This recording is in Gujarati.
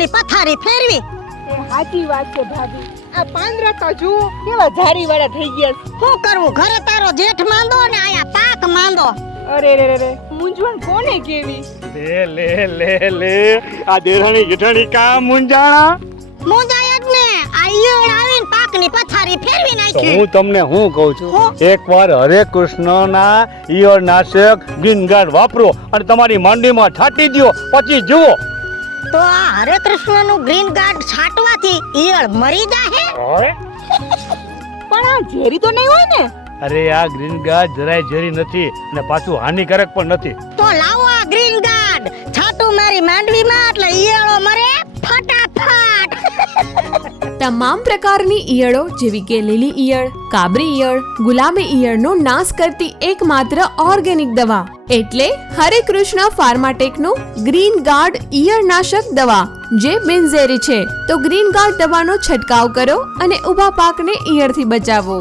પાકની પથારી ફેરવી. એ સાચી વાત છે ભાભી. આ પાંદડા તો જુઓ કેવા ઝાડીવાળા થઈ ગયા છે. શું કરવું, ઘરે તારો જેઠ માંદો ને આયા પાક માંદો. અરે રે રે, મૂંઝવણ કોને કેવી? લે લે લે લે આ દેરાણી જેઠાણી કા મુંજાણા. મુંજાય જ ને, આ ઈયળ આવીને પાકની પથારી ફેરવી તો નાખી. હું તમને શું કહું છું, હું? એકવાર હરે કૃષ્ણના ઈયળ નાશક ગ્રીનગાર્ડ વાપરો અને તમારી મંડીમાં છાંટી દ્યો, પછી જુઓ. તો આ હરે કૃષ્ણનું ગ્રીન ગાર્ડ છાંટવાથી ઈયળ મરી જાહે? પણ આ ઝેરી તો નહીં હોય ને? અરે આ ગ્રીનગાર્ડ જરાય ઝેરી નથી અને પાછું હાનિકારક પણ નથી. તો લાવો આ ગ્રીન ગાર્ડ છાંટું મારી માંડવીમાં એટલે ઈયળો મરે ફટાફટ. તમામ પ્રકારની ઈયળો જેવી કે લીલી ઈયળ, કાબરી ઈયળ, ગુલાબી ઈયળનો નાશ કરતી એકમાત્ર ઓર્ગેનિક દવા એટલે હરે કૃષ્ણ ફાર્માટેકનું ગ્રીન ગાર્ડ ઈયળનાશક દવા જે બિનઝેરી છે. તો ગ્રીન ગાર્ડ દવાનો છંટકાવ કરો અને ઊભા પાકને ઈયળથી બચાવો.